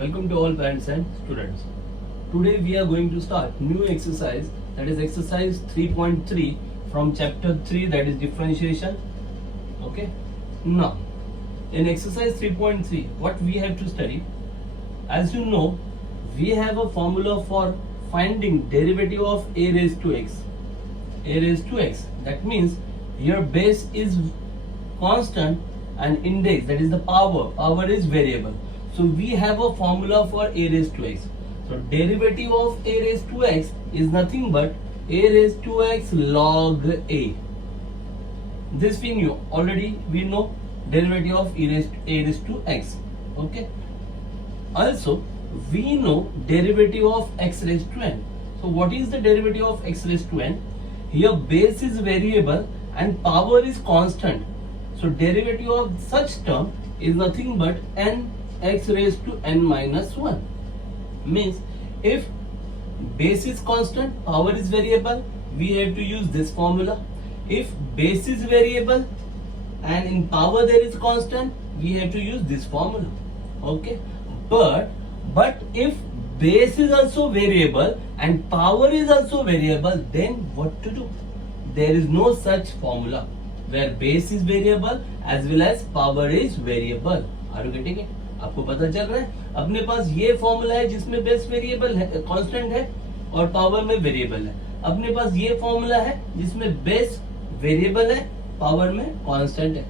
Welcome to all parents and students. Today we are going to start new exercise, that is exercise 3.3 from chapter 3, that is differentiation. Okay. Now in exercise 3.3 what we have to study, as you know, we have a formula for finding derivative of a raised to x. A raised to x, that means your base is constant and index, that is the power is variable. So we have a formula for a raised to x. So derivative of a raised to x is nothing but a raised to x log a. This we knew already. We know derivative of a raised to x. Okay. Also we know derivative of x raised to n. So what is the derivative of x raised to n? Here base is variable and power is constant. So derivative of such term is nothing but n x raised to n minus 1. Means if base is constant, power is variable, we have to use this formula. If base is variable and in power there is constant, we have to use this formula. Okay. But if base is also variable and power is also variable, then what to do? There is no such formula where base is variable as well as power is variable. Are you getting it? आपको पता चल रहा है? अपने पास ये formula है जिसमें base variable है, कांस्टेंट है और पावर में वेरिएबल है. अपने पास ये फॉर्मूला है जिसमें बेस वेरिएबल है, पावर में कांस्टेंट है.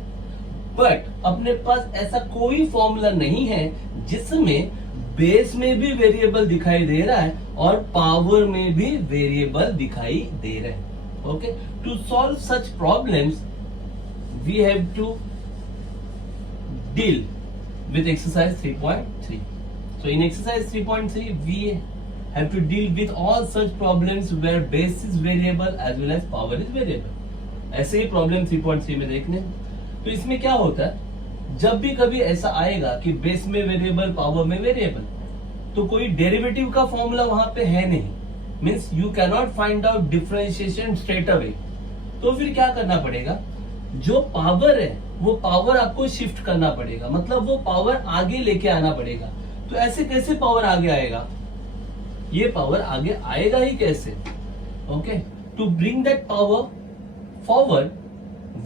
बट अपने पास ऐसा कोई फॉर्मूला नहीं है जिसमें बेस में भी वेरिएबल दिखाई दे रहा है और पावर में भी वेरिएबल दिखाई दे रहा है. Okay. To solve such problems we have to deal with exercise 3.3. So in exercise 3.3 we have to deal with all such problems where base is variable as well as power is variable. ऐसे ही problem 3.3 में देखने. तो इसमें क्या होता है, जब भी कभी ऐसा आएगा कि बेस में वेरिएबल पावर में वेरिएबल, तो कोई डेरिवेटिव का फॉर्मूला वहां पे है नहीं. Means you can not find out differentiation straight away. तो फिर क्या करना पड़ेगा, जो पावर है वो पावर आपको शिफ्ट करना पड़ेगा, मतलब वो पावर आगे लेके आना पड़ेगा. तो ऐसे कैसे पावर आगे आएगा, ये पावर आगे आएगा ही कैसे? Okay. To bring that power forward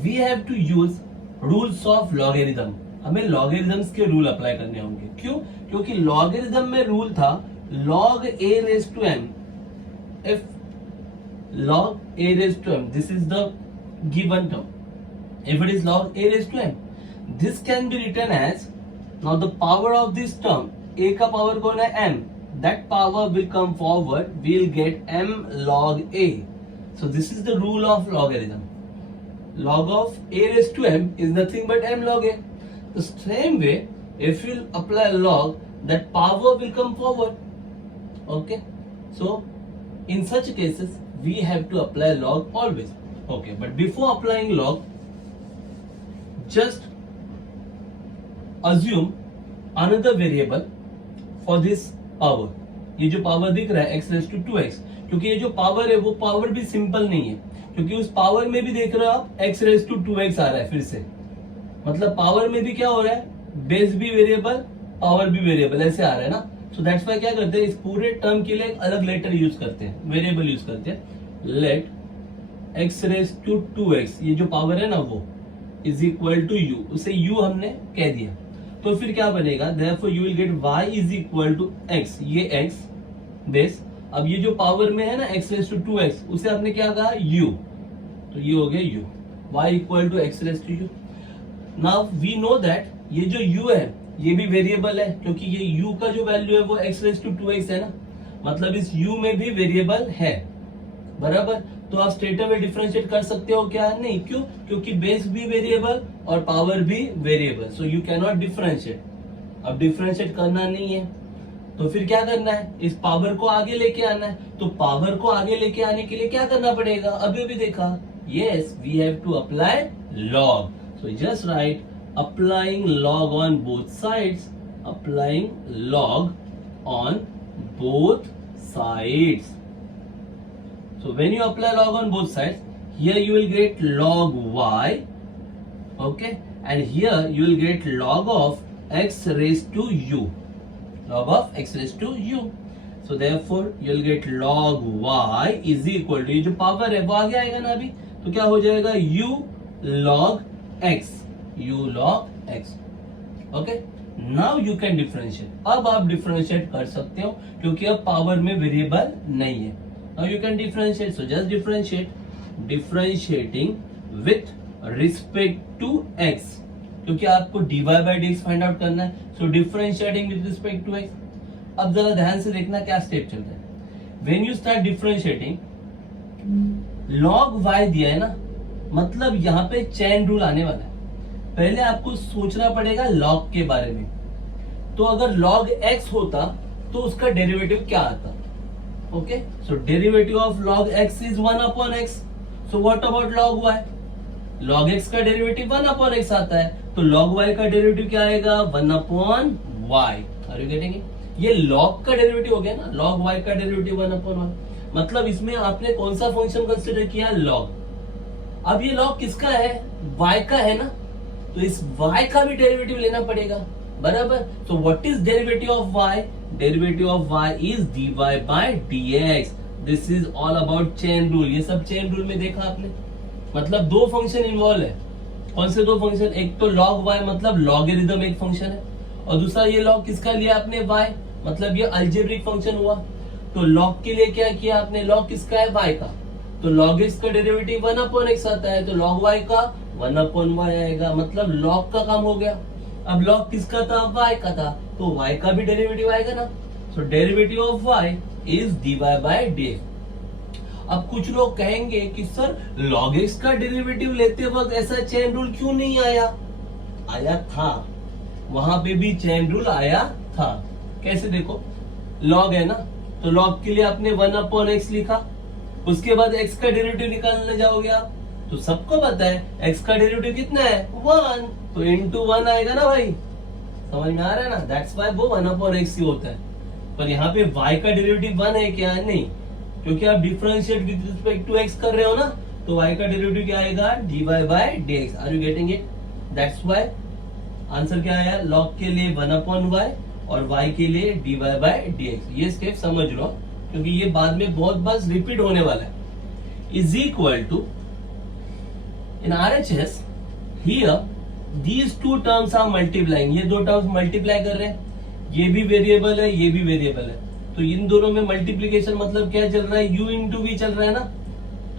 we have to use rules of logarithm. हमें लॉगरिथम्स के रूल अप्लाई करने होंगे. क्यों? क्योंकि लॉगरिथम में रूल था log a raised to m. If log a raised to m, this is the given term. If it is log a raised to m, this can be written as, now the power of this term, a का power कौन है? m. That power will come forward, we'll get m log a. So this is the rule of logarithm. Log of a raised to m is nothing but m log a. The same way, if you apply log, that power will come forward. Okay. So in such cases, we have to apply log always. Okay. But before applying log, just assume another variable for this power. ये जो power दिख रहा है x raised to 2x, क्योंकि ये जो power है वो पावर भी सिंपल नहीं है, क्योंकि उस पावर में भी देख रहे हो आप x raised to 2x आ रहा है. फिर से मतलब पावर में भी क्या हो रहा है, बेस भी वेरिएबल पावर भी वेरिएबल ऐसे आ रहा है ना. सो दैट्स व्हाई क्या करते हैं, इस पूरे टर्म के लिए एक अलग लेटर यूज करते हैं, वेरिएबल यूज करते हैं. Late x raised to 2x, ये जो पावर है ना वो इज इक्वल टू यू, उसे u हमने कह दिया. तो फिर क्या बनेगा, therefore you will get y is equal to x. ये x बेस, अब ये जो पावर में है ना x raised to 2x, उसे आपने क्या कहा, u. तो ये हो गया u, y equal to x raised to u. Now we know that ये जो u है ये भी वेरिएबल है, क्योंकि ये u का जो वैल्यू है वो x raised to 2x है ना, मतलब इस u में भी वेरिएबल है. बराबर. तो आप स्ट्रेट अवे डिफरेंशिएट कर सकते हो क्या? नहीं. क्यों? क्योंकि बेस भी वेरिएबल और पावर भी variable. So you can not differentiate. अब डिफरेंशिएट करना नहीं है तो फिर क्या करना है, इस पावर को आगे लेके आना है. तो पावर को आगे लेके आने के लिए क्या करना पड़ेगा, अभी भी देखा. Yes, we have to apply log. So just right applying log on both sides. Applying log on both sides. So when you apply log on both sides, here you will get log y, okay, and here you will get log of x raised to u. log of x raised to u. So therefore you'll get log y is equal to, ये जो power है वो आगे आएगा ना अभी, तो क्या हो जाएगा u log x, u log x. Okay, now you can differentiate. अब आप डिफरेंशिएट कर सकते हो क्योंकि अब पावर में वेरिएबल नहीं है. Now you can differentiate. So just differentiate, differentiating with respect to x, क्योंकि आपको dy by dx find out करना है. So differentiating with respect to x. अब जरा ध्यान से देखना क्या स्टेप चल रहा है. When you start differentiating, log y दिया है ना, मतलब यहाँ पे चेन रूल आने वाला है. पहले आपको सोचना पड़ेगा log के बारे में. तो अगर log x होता तो उसका डेरिवेटिव क्या आता. Okay, so derivative of log x is 1 upon x. So what about log y? log x का डेरिवेटिव 1 अपॉन x आता है, तो log y का डेरिवेटिव क्या आएगा? 1 upon y. Are you getting it? ये log का डेरिवेटिव हो गया ना, log y का डेरिवेटिव 1 अपॉन y. मतलब इसमें आपने कौन सा फंक्शन कंसीडर किया? log. अब ये log किसका है? y का है ना, तो इस y का भी डेरिवेटिव लेना पड़ेगा, बराबर. तो what is derivative of y? Derivative of y is dy by dx. This is all about chain rule. ये सब चेन रूल में देखा आपने. मतलब दो फंक्शन इन्वॉल्व है. कौन से दो फंक्शन? एक तो log y मतलब लॉगरिथम एक फंक्शन है, और दूसरा ये log किसका लिया आपने? y, मतलब ये अलजेब्रिक फंक्शन हुआ. तो log के लिए क्या किया आपने? log किसका है? y का. तो log x का डेरिवेटिव 1 अपॉन x आता है, तो log y का 1 अपॉन y आएगा. मतलब log का काम हो गया. अब log किसका था? y का था, तो y का भी डेरिवेटिव आएगा ना. So derivative of y is dy by dx. अब कुछ लोग कहेंगे कि सर log x का डेरिवेटिव लेते वक्त ऐसा चेन रूल क्यों नहीं आया? आया था, वहां पे भी चेन रूल आया था. कैसे? देखो, log है ना, तो log के लिए आपने 1 अपॉन x लिखा. उसके बाद x का डेरिवेटिव निकालने जाओगे आप, तो सबको पता है x का डेरिवेटिव कितना है? 1. तो इंटू 1 आएगा ना भाई. समझ में आ रहा है ना? दैट्स वाई वो 1 अपॉन x ही होता है. पर यहाँ पे y का डेरिवेटिव 1 है क्या? नहीं, क्योंकि आप differentiate with respect to x कर रहे हो ना, तो y का डेरिवेटिव क्या आएगा? dy by dx. Are you getting it? That's why answer क्या आया? log के लिए 1 अपॉन y और y के लिए dy by dx. ये स्टेप समझ लो, क्योंकि ये बाद में बहुत बार रिपीट होने वाला है. Is equal to, in RHS here these two terms are multiplying. ये दो टर्म्स मल्टीप्लाई कर रहे हैं. ये भी वेरिएबल है, ये भी वेरिएबल है. तो इन दोनों में मल्टीप्लीकेशन मतलब क्या चल रहा है? u इंटू वी चल रहा है ना.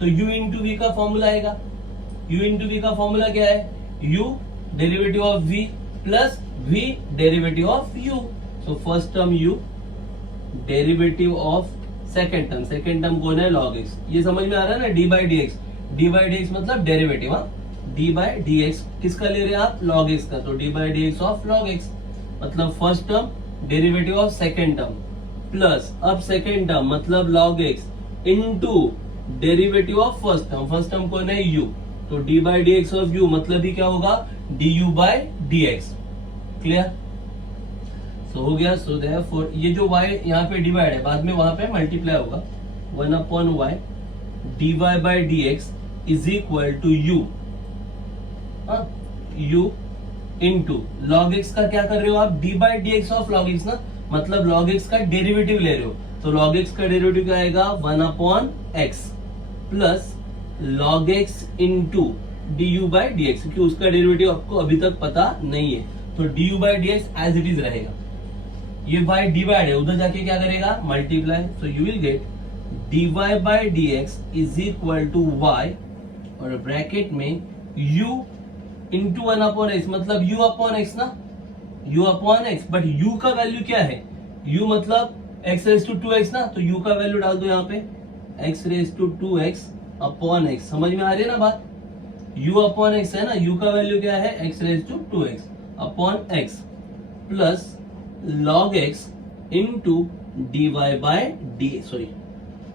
तो u इंटू वी का फॉर्मूला आएगा. u इंटू वी का फॉर्मूला क्या है? u derivative of v plus v derivative of u. So first term u, derivative of second term. Second term कौन है? log x. ये समझ में आ रहा है ना? d by dx. d by dx मतलब डेरिवेटिव. हाँ, d by dx किसका ले रहे हैं आप? log x का. तो d by dx of log x मतलब first term derivative of second term plus अब सेकेंड टर्म मतलब log x into derivative of first term. First term कौन है? u. तो d by dx of u मतलब ही क्या होगा? du by dx. क्लियर? सो हो गया. सो देयरफॉर ये जो y यहाँ पे डिवाइड है, बाद में वहां पे मल्टीप्लाई होगा. 1 upon y dy by dx is equal to u. u into log x का क्या कर रहे हो आप? d by dx of log x ना, मतलब log x का डेरिवेटिव ले रहे हो. तो log x का डेरिवेटिव क्या आएगा? 1 upon x plus log x into du by dx, क्योंकि उसका डेरिवेटिव आपको अभी तक पता नहीं है. तो du by dx as it is रहेगा. ये y डिवाइड है, उधर जाके क्या करेगा? Multiply. So you will get dy by dx is equal to y और ब्रैकेट में u इंटू 1 अपॉन x, मतलब u अपॉन x ना, u upon x. But u का वैल्यू क्या है? u मतलब x रेज टू 2x ना, तो u का वैल्यू डाल दो यहाँ पे, x raise to 2x upon x. समझ में आ रही है ना बात? u अपॉन x है ना, u का वैल्यू क्या है? x raise to 2x upon x plus log x into dy by d, sorry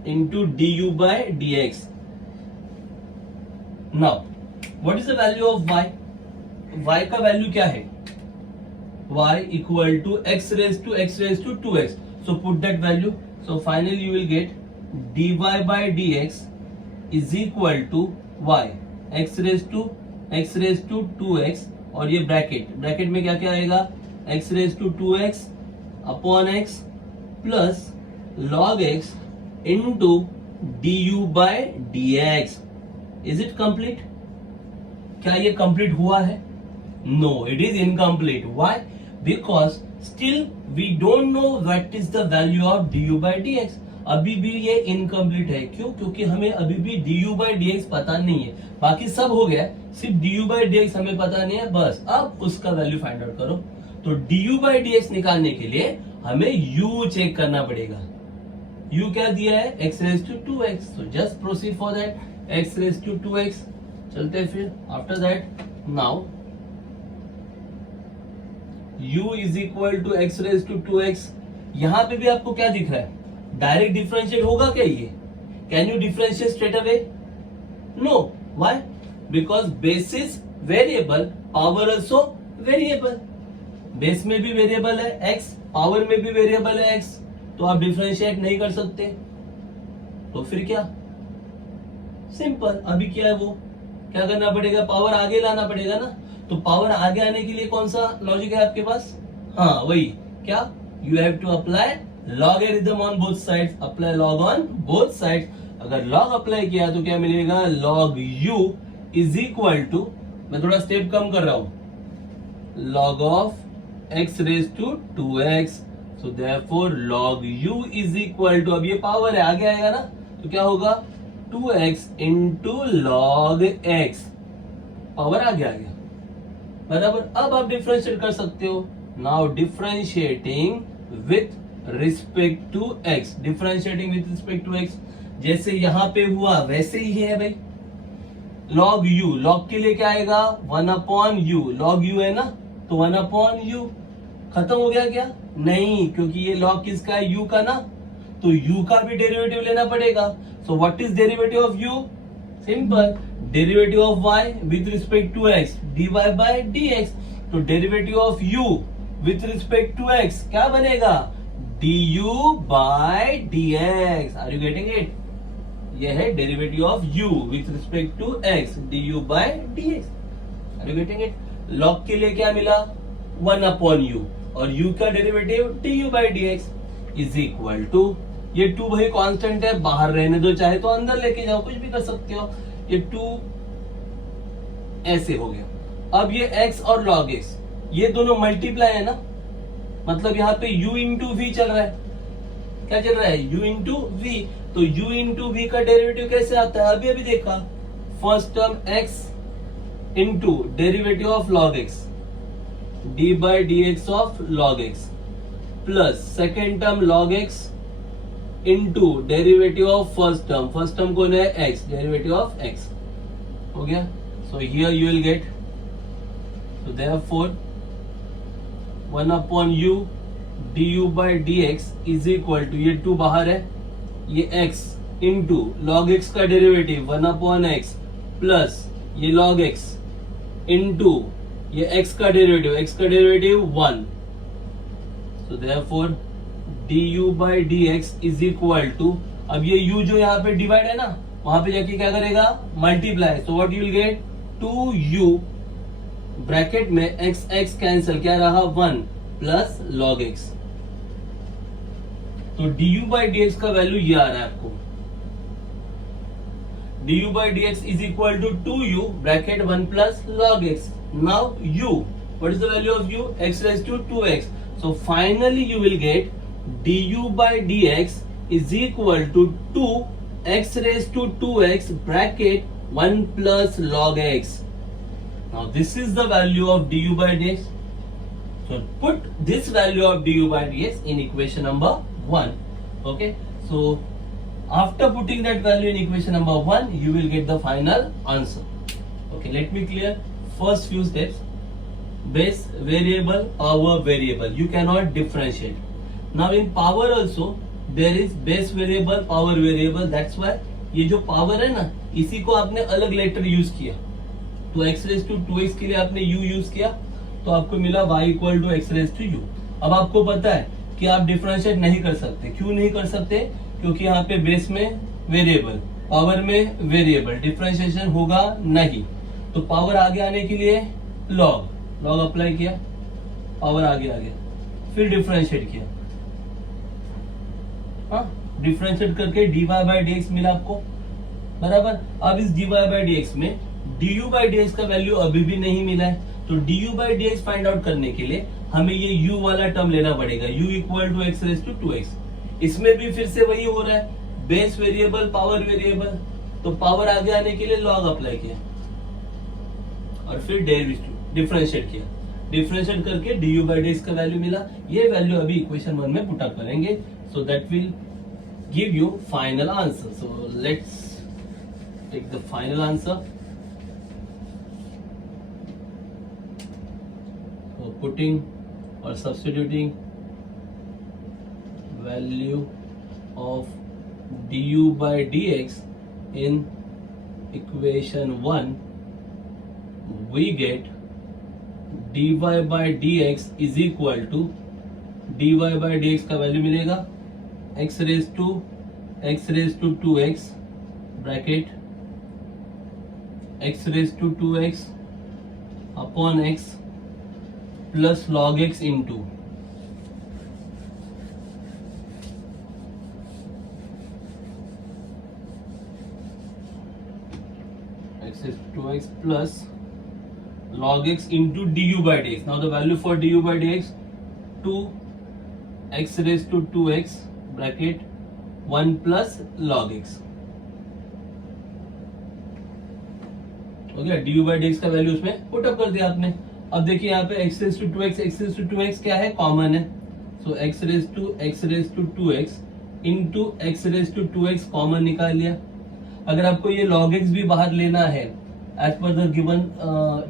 into du by dx. Now what is the value of y? y का value क्या है? y equal to x raise to 2x. So put that value. So finally you will get dy by dx is equal to y x raise to 2x और ये bracket में क्या क्या आएगा? x raise to 2x upon x plus log x into du by dx. Is it complete? क्या ये complete हुआ है? No, it is incomplete. Why? Because still we don't know what is the value of du by dx. अभी भी ये incomplete है. क्यों? क्योंकि हमें अभी भी du by dx पता नहीं है. बाकी सब हो गया, सिर्फ du by dx हमें पता नहीं है. बस अब उसका वैल्यू फाइंड आउट करो. तो du by dx निकालने के लिए हमें u चेक करना पड़ेगा. u क्या दिया है? x raised to 2x. So just proceed for that. x raised to 2x. चलते हैं फिर. After that, now u is equal to x raised to 2x. यहां पे भी आपको क्या दिख रहा है? डायरेक्ट डिफरेंशिएट होगा क्या ये? Can you differentiate straight away? No. Why? Because base is variable, power also variable. Base में भी वेरिएबल है x, पावर में भी वेरिएबल है x. तो आप डिफरेंशिएट नहीं कर सकते. तो फिर क्या? सिंपल. अभी क्या है वो? क्या करना पड़ेगा? पावर आगे लाना पड़ेगा ना. तो पावर आगे आने के लिए कौन सा लॉजिक है आपके पास? हाँ, वही. क्या? You have to apply logarithm on both sides. Apply log on both sides. अगर लॉग अप्लाई किया तो क्या मिलेगा? Log u is equal to, मैं थोड़ा स्टेप कम कर रहा हूं, log of x raise to 2x. So therefore log u is equal to, अब ये पावर है, आगे आएगा ना, तो क्या होगा? 2x into log x. Power आगे आ गया, बराबर. अब आप डिफरेंशिएट कर सकते हो. Now differentiating with respect to x. Differentiating with respect to x जैसे यहां पे हुआ वैसे ही है भाई. लॉग u, लॉग के लिए क्या आएगा? 1 अपॉन u. लॉग u है ना, तो 1 अपॉन u. खत्म हो गया क्या? नहीं, क्योंकि ये लॉग किसका है? u का ना. तो u का भी डेरिवेटिव लेना पड़ेगा. So what is derivative of u? Simple. Derivative of y with respect to x, dy by dx. तो derivative of u with respect to x क्या बनेगा? du by dx. Are you getting it? यह है derivative of u with respect to x, du by dx. Are you getting it? Log के लिए क्या मिला? 1 upon u, और u का derivative du by dx is equal to, ये 2 भाई कांस्टेंट है, बाहर रहने दो, चाहे तो अंदर लेके जाओ, कुछ भी कर सकते हो. ये 2 ऐसे हो गया. अब ये x और log x ये दोनों मल्टीप्लाई है ना, मतलब यहाँ पे u इंटू v चल रहा है. क्या चल रहा है? u into v. तो u इंटू v का डेरिवेटिव कैसे आता है? अभी अभी देखा. First term x into derivative of log x, d by dx of log x, plus second term log x into derivative of first term. First term कौन है? x. डेरिवेटिव ऑफ x हो गया. So here you will get, so therefore 1 upon u du by dx is equal to, ये 2 बाहर है, ये x into log x का derivative 1 upon x plus ये log x इंटू ये x का derivative 1. So therefore du by dx is equal to, अब ये u जो यहाँ पे डिवाइड है ना, वहां पे जाके क्या करेगा? Multiply. So what you will get? 2u bracket में x x कैंसिल, क्या रहा? 1 प्लस log x. तो du बाय dx का वैल्यू ये आ रहा है आपको. du by dx is equal to 2u bracket 1 plus log x. Now u, what is the value of u? x raise to 2x. So finally you will get du by dx is equal to 2x raised to 2x bracket 1 plus log x. Now this is the value of du by dx. So put this value of du by dx in equation number 1. Okay. So after putting that value in equation number 1, you will get the final answer. Okay. Let me clear first few steps. Base variable, power variable. You cannot differentiate. Now in power also there is base variable, power variable. That's why ये जो power है ना, इसी को आपने अलग letter use किया. तो x raised to 2x के लिए आपने u यूज किया, तो आपको मिला y equal to x raised to u. अब आपको पता है कि आप डिफरेंशिएट नहीं कर सकते. क्यों नहीं कर सकते? क्योंकि यहाँ पे बेस में वेरिएबल, पावर में वेरिएबल, डिफरेंशिएशन होगा नहीं. तो पावर आगे आने के लिए लॉग अप्लाई किया, पावर आगे आ गया. फिर डिफरेंशिएट किया, हाँ डिफरेंशिएट करके dy बाई डी एक्स मिला आपको, बराबर। अब इस dy बाई डी एक्स में du बाई डी एक्स का वैल्यू अभी भी नहीं मिला है, तो du by d x find out करने के लिए हमें ये u वाला टर्म लेना पड़ेगा, u equal to x raise to 2x। इसमें भी फिर से वही हो रहा है, बेस वेरिएबल पावर वेरिएबल, तो पावर आगे आने के लिए लॉग अप्लाई किया और फिर डिफरेंशिएट किया, डिफरेंशिएट करके du बाई डी एक्स का वैल्यू मिला। ये वैल्यू अभी इक्वेशन 1 में पुट अप करेंगे, so that will give you final answer. So let's take the final answer. Putting or substituting value of du by dx in equation 1, we get dy by dx is equal to dy by dx का value मिलेगा x raised to 2x bracket x raised to 2x upon x plus log x into x is 2x plus log x into du by dx. Now the value for du by dx 2x raised to 2x bracket 1 plus log x. हो गया, du by dx का value उसमें put up कर दिया आपने। अब देखिए यहाँ पे x रेज टू 2x क्या है, कॉमन है, so x raise to 2x into x raise to 2x common निकाल लिया। अगर आपको ये log x भी बाहर लेना है as per the given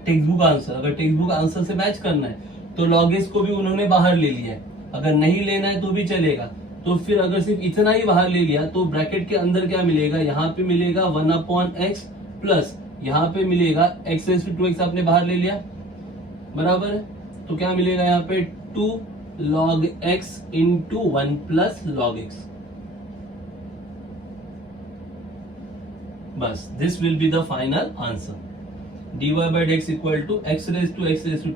textbook answer, अगर टेक्स्ट बुक आंसर से मैच करना है तो log x को भी उन्होंने बाहर ले लिया है, अगर नहीं लेना है तो भी चलेगा। तो फिर अगर सिर्फ इतना ही बाहर ले लिया तो ब्रैकेट के अंदर क्या मिलेगा, यहाँ पे मिलेगा 1/x प्लस यहाँ पे मिलेगा x रेज टू 2x आपने बाहर ले लिया, बराबर है। तो क्या मिलेगा यहाँ पे 2 log x into 1 plus log x। बस this will be the final answer. dy by dx equal to x raise to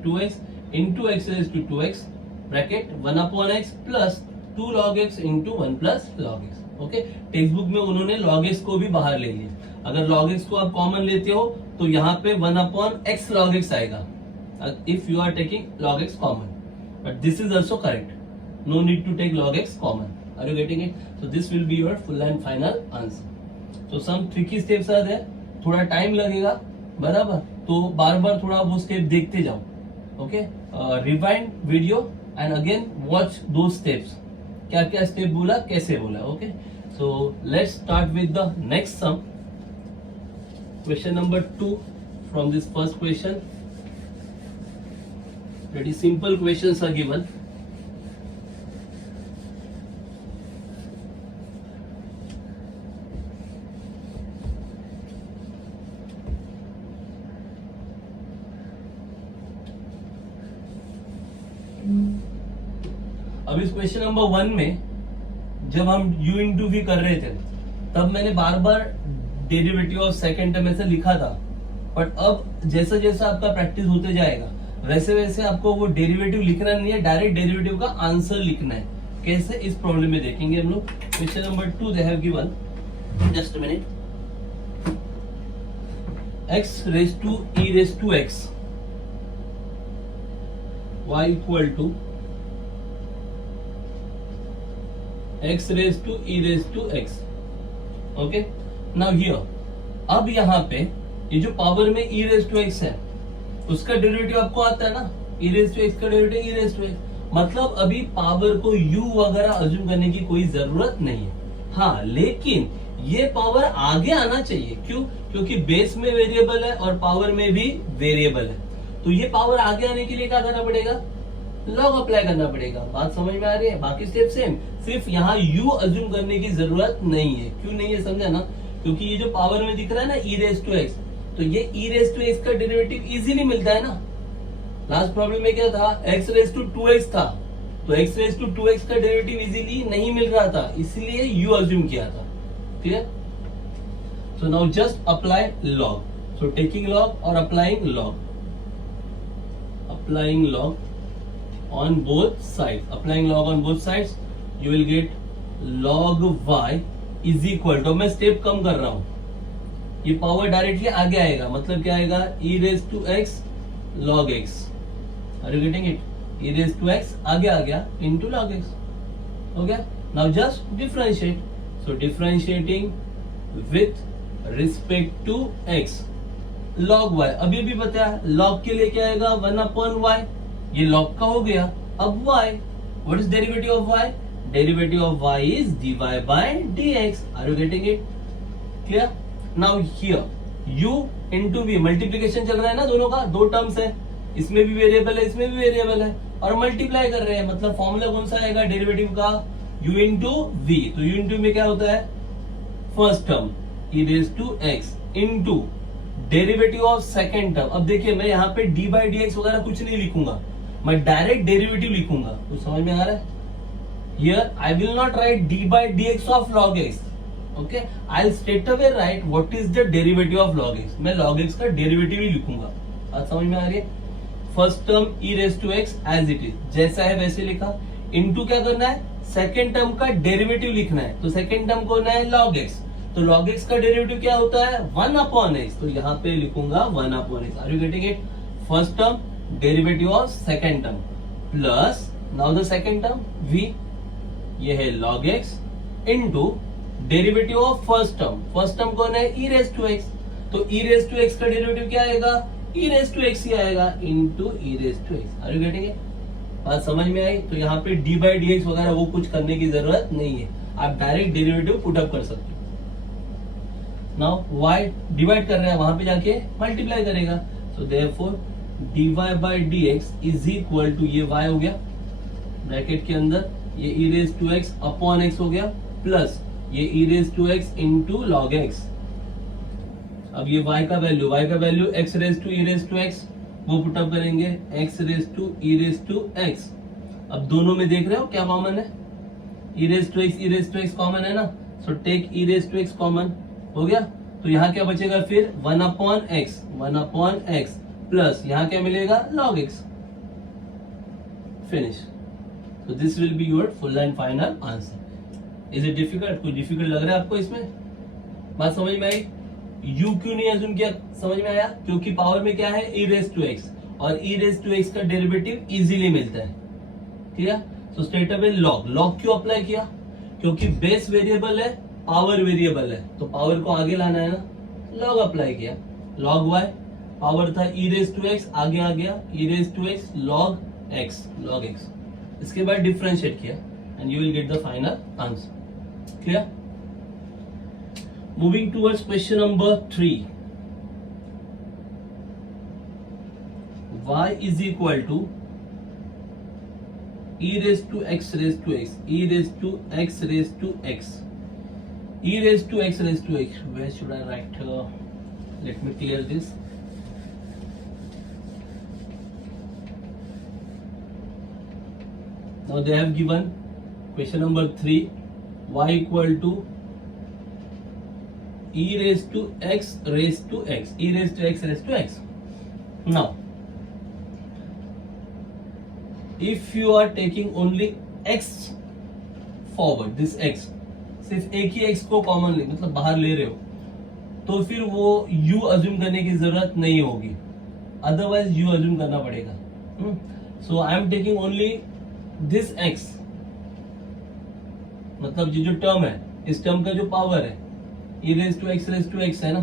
2x into x raise to 2x bracket 1/x plus 2 log x into 1 plus log x। Okay, textbook में उन्होंने log x को भी बाहर ले लिया। अगर log x को आप कॉमन लेते हो तो यहाँ पे 1/x log x आएगा if you are taking log x common, but this is also correct, no need to take log x common. Are you getting it? So this will be your full and final answer. So some tricky steps are there, थोड़ा time लगेगा, बराबर, तो बार बार थोड़ा वो step देखते जाओ। Okay, rewind video and again watch दो steps, क्या क्या स्टेप बोला, कैसे बोला। Okay, so let's start with the next sum, question number 2 from this first question. Pretty simple questions are given. अब इस क्वेश्चन नंबर 1 में जब हम u इंटू v कर रहे थे तब मैंने बार बार डेरिवेटिव ऑफ सेकेंड टर्म ऐसे लिखा था, बट अब जैसा जैसा आपका प्रैक्टिस होते जाएगा वैसे वैसे आपको वो डेरिवेटिव लिखना नहीं है, डायरेक्ट डेरिवेटिव का आंसर लिखना है। कैसे, इस प्रॉब्लम में देखेंगे हम लोग। Question number 2 they have given, just a minute, x raise to e raise to x y equal to x raise to e raise to x। Okay, now here, अब यहाँ पे ये जो पावर में e रेज टू x है उसका derivative आपको आता है ना, e रेज टू x का derivative e raise to x, मतलब अभी पावर को u वगैरह अज्यूम करने की कोई जरूरत नहीं है। हाँ, लेकिन ये पावर आगे आना चाहिए, क्यों? क्योंकि बेस में वेरिएबल है और पावर में भी वेरिएबल है, तो ये पावर आगे आने के लिए क्या करना पड़ेगा, लॉग अप्लाई करना पड़ेगा। बात समझ में आ रही है? बाकी स्टेप सेम, सिर्फ यहाँ u अज्यूम करने की जरूरत नहीं है। क्यों नहीं है, समझा ना? क्योंकि ये जो पावर में दिख रहा है ना e रेज टू x, तो ये e रेज टू x का डेरिवेटिव इजीली मिलता है ना। लास्ट प्रॉब्लम में क्या था, x रेज टू 2x था, तो x रेज टू 2x का डेरिवेटिव इजीली नहीं मिल रहा था, इसलिए u अज्यूम किया था। Clear? So now just apply log, so taking log और applying log on both sides. Applying log on both sides, you will get log y is equal to, मैं step कम कर रहा हूं, ये पावर डायरेक्टली आगे आएगा, मतलब क्या आएगा, e raised to x log x. Are you getting it? e raised to x आगे आ गया into log x. हो गया. Now just differentiate. So differentiating with respect to x. log y अभी भी बताया, log के लिए क्या आएगा, 1/y. ये log का हो गया. अब y, what is derivative of y? Derivative of y is dy by dx. Are you getting it? Clear? Now here u into v, multiplication चल रहा है ना दोनों का, दो टर्म्स है, इसमें भी वेरिएबल है, इसमें भी वेरिएबल है, और मल्टीप्लाई कर रहे हैं, मतलब फॉर्मूला कौन सा आएगा डेरिवेटिव का, u into v. तो u into में क्या होता है, first term e raised to x into derivative of second term. अब देखिए मैं यहाँ पे डी बाई डी एक्स वगैरह कुछ नहीं लिखूंगा, मैं डायरेक्ट डेरिवेटिव लिखूंगा. कुछ समझ में आ रहा है? Here I will not write d by d x of log x. Okay, I will straight away write what is the derivative of log x. मैं लॉग एक्स का डेरिवेटिव ही लिखूंगा. बात समझ में आ रही है? First term e raised to x as it is, जैसा है वैसे लिखा. इनटू क्या करना है, सेकेंड टर्म का डेरिवेटिव लिखना है. तो सेकेंड टर्म को है log x, तो log x का डेरिवेटिव क्या होता है, 1/x. तो यहाँ पे लिखूंगा 1/x. Are you getting it? First term derivative of second term plus now the second term v, ये है log x into derivative of first term. First term कौन है, e raised to x. तो e raised to x का derivative क्या आएगा, e raised to x ही आएगा into e raised to x. Are you getting it? बात समझ में आई? तो यहाँ पे डी बाई डी एक्स वगैरह वो कुछ करने की जरूरत नहीं है, आप डायरेक्ट डेरिवेटिव पुट अप कर सकते हो. नाउ y डिवाइड कर रहे हैं, वहां पे जाके मल्टीप्लाई करेगा. So therefore dy by dx is equal to, ये y हो गया ब्रैकेट के अंदर, ये e raised to x upon x हो गया, प्लस ये e raised to x into log x. अब ये y का value x raised to e raised to x वो पुट अप करेंगे, x raised to e raised to x. अब दोनों में देख रहे हो क्या कॉमन है, e raised to x common है ना. So take e raised to x common, हो गया. तो यहाँ क्या बचेगा फिर, 1/x प्लस यहाँ क्या मिलेगा, log x. Finish. So this will be your full and final answer. Is it difficult? कुछ डिफिकल्ट लग रहा है आपको इसमें? बात समझ में आई? u क्यों नहीं अज्यूम किया, समझ में आया? क्योंकि पावर में क्या है, e raised to x, और e raised to x का डेरिवेटिव इजीली मिलता है. ठीक है? सो स्ट्रेट अवे लॉग क्यों अप्लाई किया, क्योंकि बेस वेरिएबल है, पावर वेरिएबल है, तो पावर को आगे लाना है ना, लॉग अप्लाई किया. log y पावर था e raised to x, आगे आ गया e raised to x log x. इसके बाद डिफरेंशिएट किया and you will get the final answer. Clear? Moving towards question number 3. y is equal to e raised to x raised to x, e raised to x raised to x, e raised to x raised to x. Where should I write? Let me clear this. Now they have given question number 3, y equal to e raised to x raised to x, e raised to x raised to x. Now if you are taking only x forward, this x सिर्फ एक ही x को common ले, मतलब बाहर ले रहे हो, तो फिर वो u अज्यूम करने की जरूरत नहीं होगी, अदरवाइज u अज्यूम करना पड़ेगा. So I am taking only this x, मतलब ये जो टर्म है, इस टर्म का जो पावर है e raised to x है ना,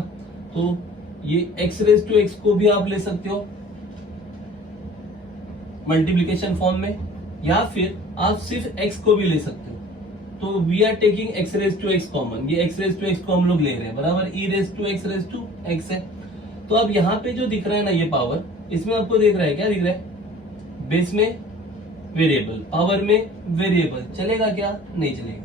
तो ये x raised to x को भी आप ले सकते हो मल्टीप्लीकेशन फॉर्म में, या फिर आप सिर्फ x को भी ले सकते हो. तो we are taking x raised to x common, ये x raised to x को हम लोग ले रहे हैं, बराबर e raised to x raised to x है. तो अब यहाँ पे जो दिख रहा है ना ये पावर, इसमें आपको दिख रहा है, क्या दिख रहा है, बेस में वेरिएबल, पावर में वेरिएबल, चलेगा क्या, नहीं चलेगा.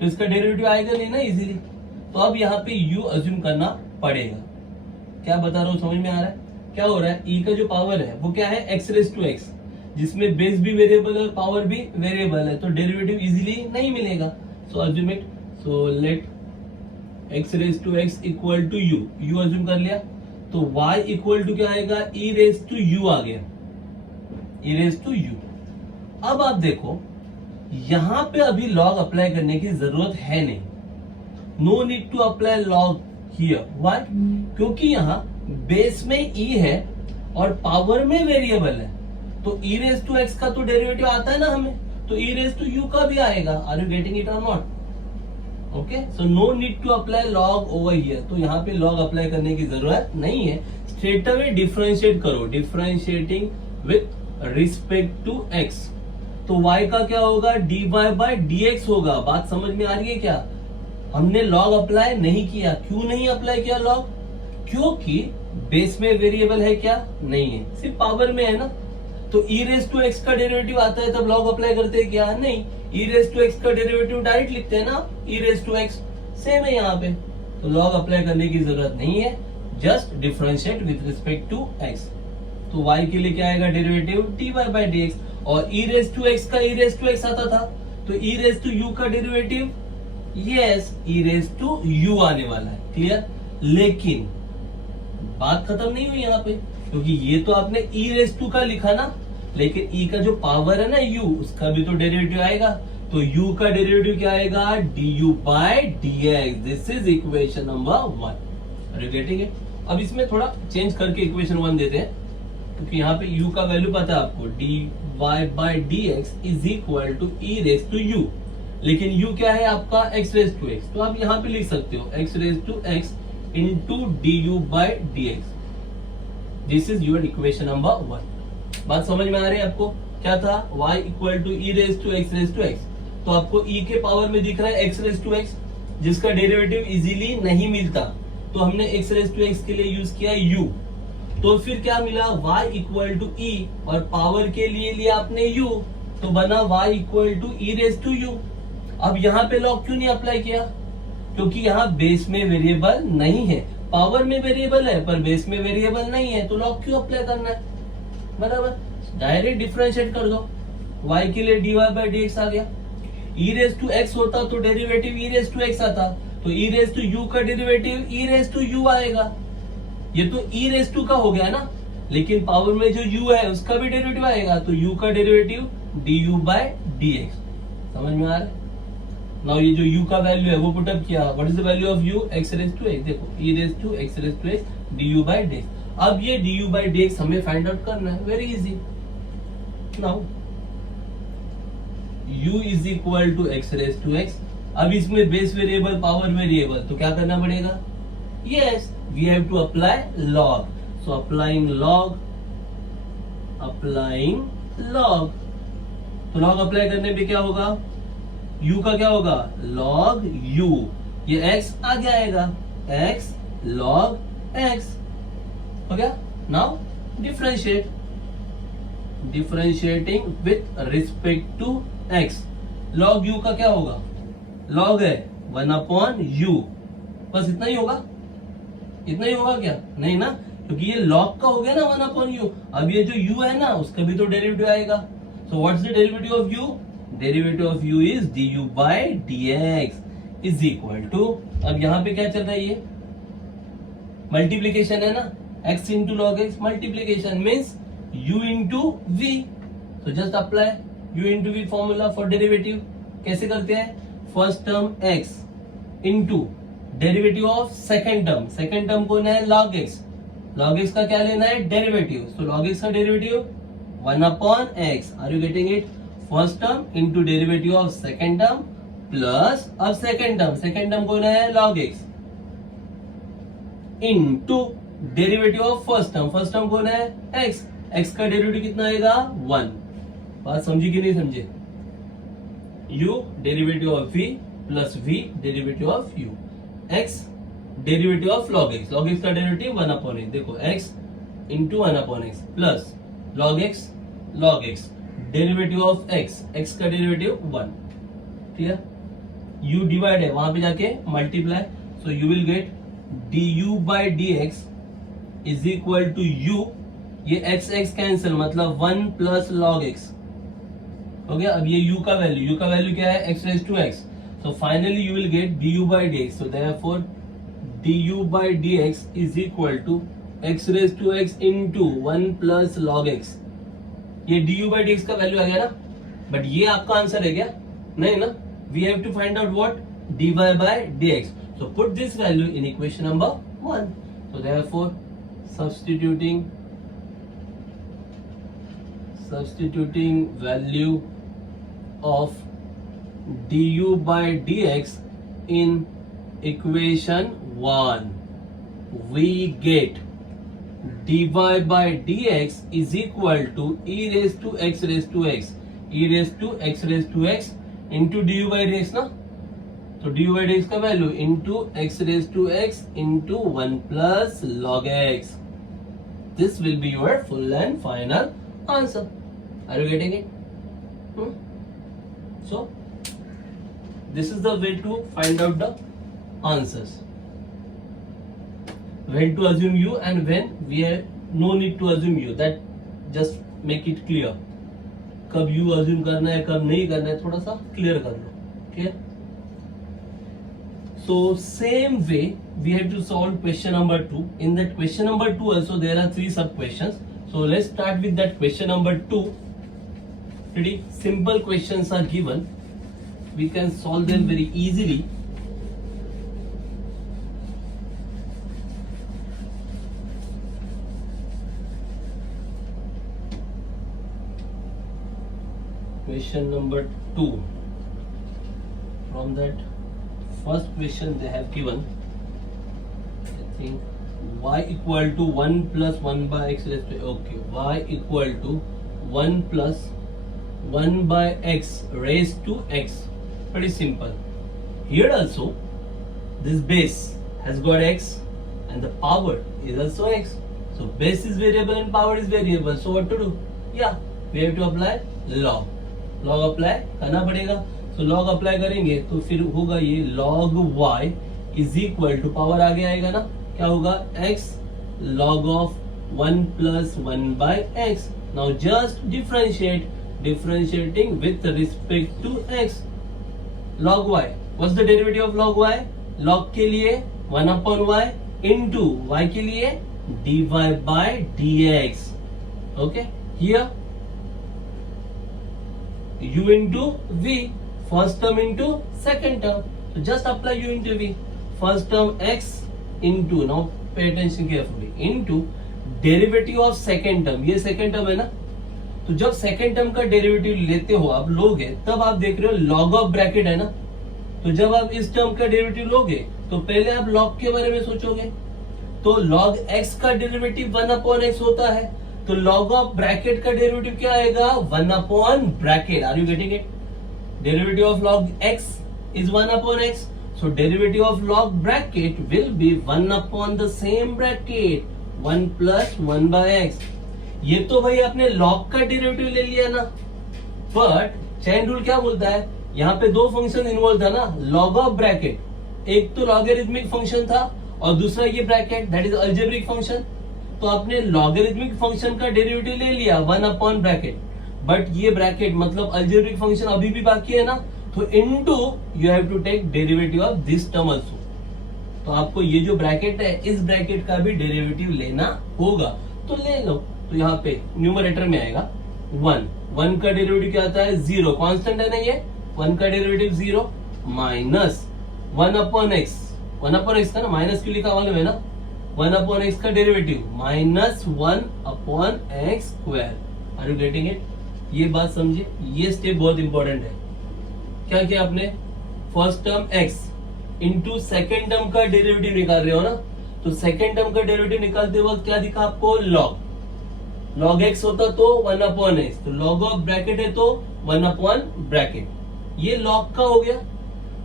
तो इसका डेरिवेटिव आएगा नहीं ना इजीली, तो अब यहाँ पे u अज्यूम करना पड़ेगा. क्या बता रहा हूँ, समझ में आ रहा है? क्या हो रहा है, e का जो पावर है वो क्या है, x raised to x, जिसमें बेस भी वेरिएबल है और पावर भी वेरिएबल है, तो डेरिवेटिव इजीली नहीं मिलेगा. So assume it. So let x raised to x equal to u assume कर लिया, तो y इक्वल टू क्या आएगा, e raised to u आ गया, e raised to u. अब आप देखो यहां पे अभी लॉग अप्लाई करने की जरूरत है नहीं, no need to apply log here. Why? क्योंकि यहाँ बेस में ई है और पावर में वेरिएबल है, तो ई रेज टू एक्स का तो डेरिवेटिव आता है ना हमें, तो ई रेज टू यू का भी आएगा। Are you getting it or not? Okay, so no need to apply log over here, तो यहाँ पे लॉग अप्लाई करने की जरूरत नहीं है। स्ट्रेट अवे डिफरेंशिएट करो, differentiating with respect to x, तो y का क्या होगा? dy बाय dx होगा। बात समझ में आ रही है क्या? हमने लॉग अप्लाई नहीं किया। क्यों नहीं अप्लाई किया लॉग? क्योंकि बेस में वेरिएबल है क्या? नहीं है, सिर्फ पावर में है ना। तो e रेज टू एक्स का डेरिवेटिव आता है तब लॉग अप्लाई करते हैं क्या? नहीं, e रेज टू एक्स का डेरिवेटिव डायरेक्ट लिखते हैं ना, e raise to x same है यहाँ पे, तो लॉग अप्लाई करने की जरूरत नहीं है। Just differentiate with respect to x, तो y के लिए क्या आएगा? डेरिवेटिव dy बाय dx, और e रेज टू एक्स का e रेज टू एक्स आता था, तो e रेज टू u का derivative yes e raise to u आने वाला है। क्लियर? लेकिन बात खत्म नहीं हुई यहाँ पे, क्योंकि ये तो आपने e रेज टू का लिखा ना, लेकिन e का जो पावर है ना u, उसका भी तो डेरिवेटिव आएगा, तो u का डेरिवेटिव क्या आएगा? du by dx। This is equation number 1। Are you getting it? अब इसमें थोड़ा चेंज करके इक्वेशन 1 देते हैं, क्योंकि यहाँ पे u का वैल्यू पता है आपको, dy by dx is equal to e raise to u, लेकिन u क्या है आपका? x रेज टू x, तो आप यहाँ पे लिख सकते हो x raise to x into du by dx। This is your equation number 1। बात समझ में आ रही है आपको? क्या था? y equal to e raise to x raise to x, तो आपको e के पावर में दिख रहा है x रेज टू x, जिसका डेरिवेटिव इजीली नहीं मिलता, तो हमने x रेज टू x के लिए यूज किया u, तो फिर क्या मिला? y इक्वल टू e, और पावर के लिए लिया आपने u, तो बना y equal to e raise to u। अब यहाँ पे लॉग क्यों नहीं अप्लाई किया? क्योंकि यहाँ बेस में वेरिएबल नहीं है, पावर में वेरिएबल है पर बेस में वेरिएबल नहीं है, तो लॉग क्यों अप्लाई करना है? बराबर, डायरेक्ट डिफरेंशिएट कर दो, y के लिए dy बाय dx आ गया। e रेज टू x होता तो derivative e raise to x आता, तो e रेज टू u का derivative e raise to u आएगा। ये तो e रेज टू का हो गया ना, लेकिन पावर में जो u है उसका भी डेरिवेटिव आएगा, तो u का डेरिवेटिव du बाय dx। समझ में आ रहा है? नाउ ये जो u का वैल्यू है वो पुटअप किया, what is the value of u? x raise to x, देखो e raise to x raise to x du by dx। अब ये du बाय dx हमें फाइंड आउट करना है, very easy. Now u is equal to x raise to x, अब इसमें base variable power variable, तो क्या करना पड़ेगा? Yes, we have to apply log, so applying log, तो लॉग अप्लाई करने पे क्या होगा? u का क्या होगा? log u, ये x आगे आएगा, x log x हो गया। Now differentiating with respect to x, log u का क्या होगा? log है 1/u, बस इतना ही होगा। इतना ही होगा क्या? नहीं ना, क्योंकि ये log का हो गया ना 1/u। अब ये जो u है ना उसका भी तो डेरिवेटिव आएगा, so what's the derivative of u? Derivative of u is du by dx is equal to, अब यहाँ पे क्या चल रहा है? ये मल्टीप्लीकेशन है ना, x into log x, multiplication means u into v, तो just apply u into v formula for derivative. कैसे करते हैं? First term x into derivative of second term कौन है? log x का क्या लेना है? डेरिवेटिव, तो log x का derivative 1/x। Are you getting it? First term into derivative of second term plus, अब सेकेंड टर्म कौन है? log x into derivative of first term कौन है? x का डेरिवेटिव कितना आएगा? 1। बात समझी कि नहीं समझे? u derivative of v plus v derivative of u, x derivative of log x का डेरिवेटिव 1/x, देखो x into 1/x plus log x derivative of x का डेरिवेटिव 1। क्लियर? u डिवाइड है, वहां पे जाके multiply, so you will get du by dx is equal to u, ये x cancel, मतलब 1 plus log x हो गया। अब ये u का वैल्यू क्या है? x raise to x, so finally you will get du by dx, so therefore du by dx is equal to x raised to x into 1 plus log x। ये du by dx का value आ गया ना, but ये आपका answer है क्या? नहीं ना. We have to find out what? dy by dx. So put this value in equation number 1. So therefore substituting value of du by dx in equation 1, we get dy by dx is equal to e raised to x raised to x, e raised to x raised to x into du by dx ना. तो du by dx का value into x raised to x into 1 plus log x. This will be your full and final answer. Are you getting it? So this is the way to find out the answers. When to assume u and when we have no need to assume u. That just make it clear. कब u assume करना है, कब नहीं करना है, थोड़ा सा clear कर लो. Clear? So same way we have to solve question number 2. In that question number 2 also there are 3 sub questions. So let's start with that question number 2. Pretty simple questions are given. We can solve them very easily. Question number 2. From that first question they have given, I think y equal to 1 plus 1 by x raised to, okay, y equal to 1 plus 1 by x raised to x. Pretty simple. Here also this base has got x and the power is also x. So base is variable and power is variable. So what to do? Yeah, we have to apply log. Log apply करना पड़ेगा. So log apply करेंगे तो फिर होगा ये log y is equal to power आगे आएगा ना, क्या होगा? x log of 1 plus 1 by x. Now just differentiating with respect to x. Log y. What's the derivative of log y? Log के लिए 1 upon y into y के लिए dy by dx. Okay. Here u into v. First term into second term. So just apply u into v. First term x into, now pay attention carefully, into derivative of second term. ये second term है ना. तो जब second term का derivative लेते हो आप लोगे, तब आप देख रहे हो log of bracket है ना. तो जब आप इस term का derivative लोगे तो पहले आप log के बारे में सोचोगे. तो log x का derivative 1 upon x होता है. तो log of bracket का derivative क्या आएगा? 1 upon bracket. Are you getting it? Derivative of log x is 1 upon x. So derivative of log bracket will be 1 upon the same bracket, 1 plus 1 by x. ये तो भाई आपने log का derivative ले लिया ना. But chain rule क्या बोलता है? यहाँ पे दो फंक्शन इन्वॉल्व था ना. log of bracket, एक तो लॉगरिथमिक फंक्शन था और दूसरा ये bracket, that is algebraic function. तो आपने लॉगरिथमिक फंक्शन का डेरिवेटिव ले लिया 1 अपॉन ब्रैकेट. बट ये ब्रैकेट मतलब अलजेब्रिक फंक्शन अभी भी बाकी है ना. तो into you have to take derivative of this term also. तो आपको ये जो ब्रैकेट है इस ब्रैकेट का भी डेरिवेटिव लेना होगा. तो ले लो. तो यहाँ पे न्यूमरेटर में आएगा 1 का डेरिवेटिव क्या आता है? 0. कांस्टेंट है ना ये. 1 का derivative 0 minus 1 upon x. 1 upon x का ना माइनस क्यों लिखा वाले में ना. 1 अपॉन एक्स का derivative minus 1 upon x square. Are you getting it? ये बात समझे. ये स्टेप बहुत इंपॉर्टेंट है. क्या किया आपने? First term x into second term का डेरिवेटिव निकाल रहे हो ना. तो सेकेंड टर्म का डेरिवेटिव निकालते वक्त क्या दिखा आपको? लॉग x होता तो 1 अपॉन x. तो लॉग ऑफ ब्रैकेट है तो 1 अपॉन ब्रैकेट. ये लॉग का हो गया.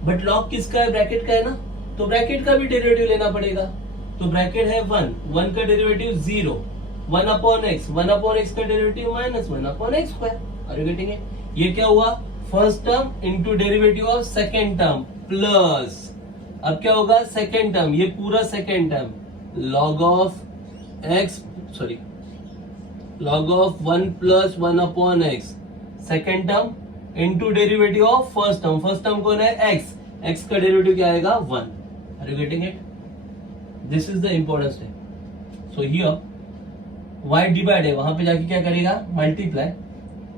बट लॉग किसका है? ब्रैकेट का है ना. तो ब्रैकेट का भी डेरिवेटिव लेना पड़ेगा. तो ब्रैकेट है 1 का derivative 0, 1 upon x, 1 upon x का derivative minus 1 upon x square. Are you getting it? ये क्या हुआ? First term into derivative of second term plus, अब क्या होगा? सेकेंड टर्म, ये पूरा second term log of x, sorry log of 1 plus 1 upon x second term into derivative of first term. First term कौन है? x. x का derivative क्या आएगा? 1. Are you getting it? This is the important step. So here y divide है, वहां पे जाके क्या करेगा? मल्टीप्लाई.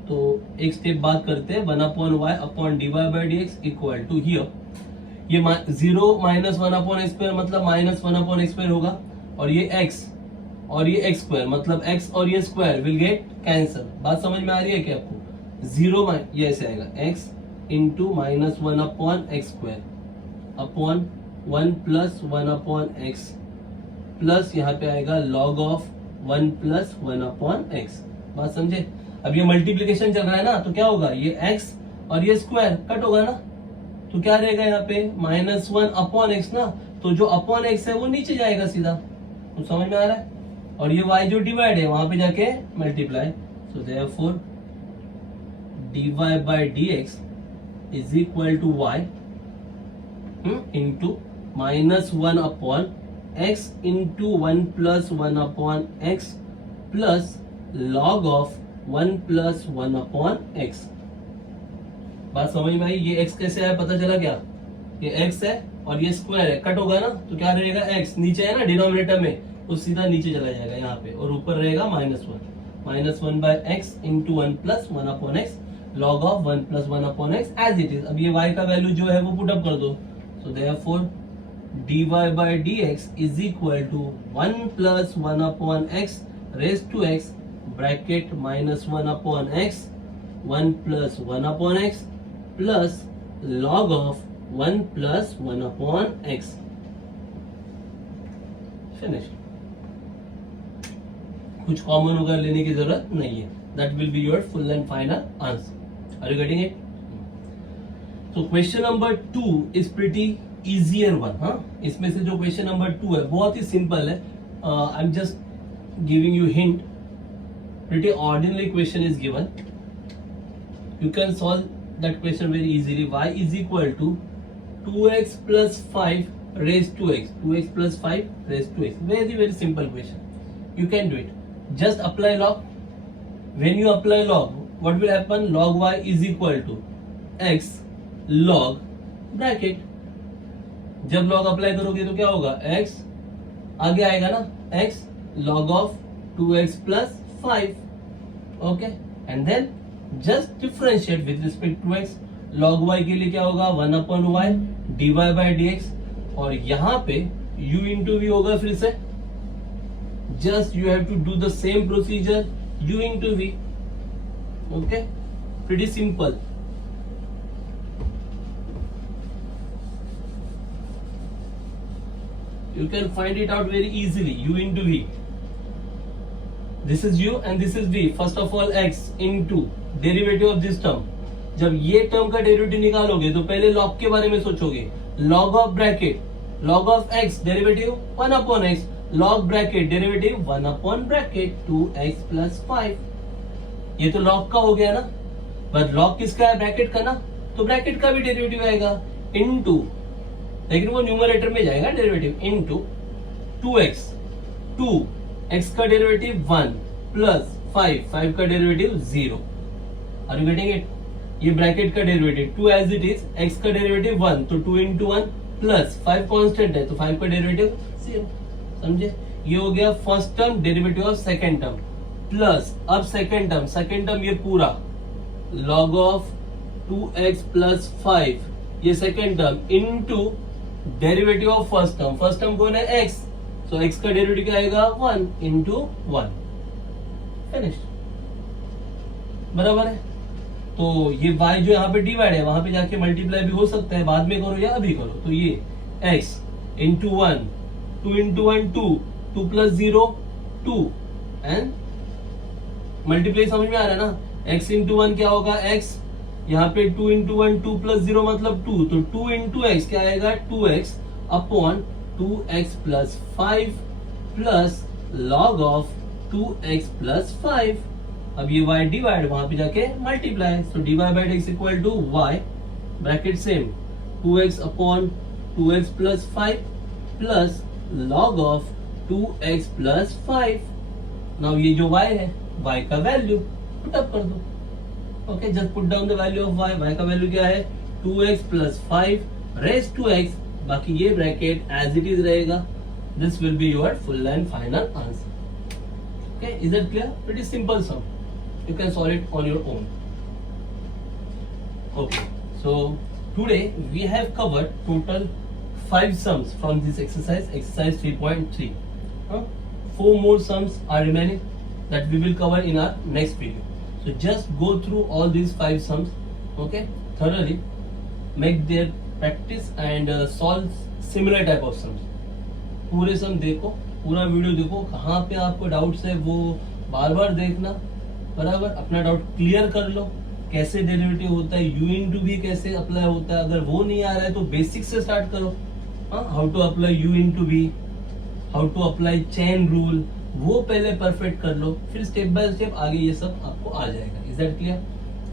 तो एक स्टेप बाद करते हैं, 1/y/dy/dx इक्वल टू हियर ये 0 माइनस 1/x² मतलब -1/x² होगा, और ये x और ये x² मतलब x और ये स्क्वायर विल गेट कैंसल। बात समझ में आ रही है क्या आपको? 0 ये ऐसे आएगा x into -1/x² upon 1 + 1/x plus यहाँ पे आएगा log ऑफ 1 + 1/x। बात समझे? अब ये मल्टीप्लीकेशन चल रहा है ना, तो क्या होगा, ये x और ये स्क्वायर कट होगा ना, तो क्या रहेगा यहाँ पे -1/x ना, तो जो अपॉन x है वो नीचे जाएगा सीधा। तो समझ में आ रहा है? और ये y जो डिवाइड है वहां पे जाके multiply, so therefore dy/dx is equal to y into -1/x into 1 + 1/x plus log of 1 + 1/x। बात समझ में आई? ये x कैसे आया पता चला क्या? ये x है और ये स्क्वायर है, कट होगा ना, तो क्या रहेगा, x नीचे है ना डिनोमिनेटर में, तो सीधा नीचे चला जाएगा यहाँ पे, और ऊपर रहेगा -1/x into 1 + 1/x log of 1 + 1/x as it is. अब ये y का वैल्यू जो है वो पुट अप कर दो, so therefore dy/dx is equal to 1 + 1/x raise to x bracket -1/x 1 + 1/x plus log of 1 + 1/x। Finish. कुछ common होकर लेने की जरूरत नहीं है, that will be your full and final answer. Are you getting it? तो question number 2 is pretty easier one. हाँ, इसमें से जो क्वेश्चन नंबर 2 है बहुत ही सिंपल है। I am just giving you hint. Pretty ordinary question is given, you can solve that question very easily. Y is equal to 2x plus 5 raised to x. 2x plus 5 raised to x. Very simple question. You can do it. Just apply log. When you apply log, what will happen? Log y is equal to x log bracket. जब log apply करोगे तो क्या होगा? x आगे आएगा ना, x log of 2x plus 5. Okay, and then just differentiate with respect to x. log y के लिए क्या होगा? 1/y dy/dx, और यहाँ पे u into v होगा फिर से। just you have to do the same procedure, u into v. okay, pretty simple. You can find it out very easily. u into v, this is u and this is v. first of all x into derivative of this term. जब ये term का derivative निकालोगे तो पहले log के बारे में सोचोगे। Log of bracket log of x derivative 1/x, log bracket derivative 1/ब्रैकेट 2x + 5। ये तो लॉग का हो गया ना, बट लॉग किसका है? ब्रैकेट का ना, तो ब्रैकेट का भी डेरिवेटिव आएगा इनटू, लेकिन वो न्यूमरेटर में जाएगा डेरिवेटिव, इनटू 2x, 2x का डेरिवेटिव 1 प्लस 5 का derivative 0। Are you getting it? ये ब्रैकेट का derivative 2 as it is, x का डेरिवेटिव 1, तो 2 into 1 प्लस 5 कांस्टेंट है तो 5 का डेरिवेटिव 0। समझे? ये हो गया first term derivative of second term, plus अब सेकेंड टर्म ये पूरा log ऑफ 2x + 5 ये second term into derivative of first term कौन है? x, तो x का डेरिवेटिव क्या आएगा? 1 into 1। फिनिश। बराबर है। तो ये y जो यहाँ पे डिवाइड है वहां पे जाके मल्टीप्लाई भी हो सकता है, बाद में करो या अभी करो। तो ये x into 1, 2 into 1 2 + 0 2, and multiply समझ में आ रहा है ना। x इंटू 1 क्या होगा? x, यहाँ पे 2 into 1 2 + 0 मतलब 2, तो 2 into x क्या आएगा? 2x upon 2x + 5 plus log of 2x + 5। अब ये y डिवाइड वहां पे जाके multiply, so dy/dx equal to y bracket same 2x upon 2x + 5 plus log of 2x + 5। Now ये जो y है, y का वैल्यू पुट अप कर दो। Okay, just put down the value of y का वैल्यू क्या है? 2x + 5 रेज़ टू x, बाकी ये ब्रैकेट एज इट इज रहेगा। This will be your full and final answer. Okay, is that clear? Pretty simple sum. you can solve it on your own. Okay, so today we have covered total 5 sums from this exercise 3.3. 4 more sums are remaining that we will cover in our next video. So just go through all these 5 sums, okay, thoroughly, make their practice and solve similar type of sums. पूरे सम देखो, पूरा video देखो, कहाँ पे आपको doubts है वो बार बार देखना, बराबर. अपना डाउट क्लियर कर लो, कैसे डेरिवेटिव होता है, u इंटू v कैसे अप्लाई होता है. अगर वो नहीं आ रहा है तो बेसिक से स्टार्ट करो. How to apply u into v, how to apply chain rule, वो पहले परफेक्ट कर लो, फिर स्टेप बाय स्टेप आगे ये सब आपको आ जाएगा. Is that clear?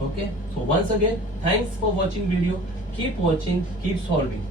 Okay, so once again thanks for watching video. Keep watching, keep solving.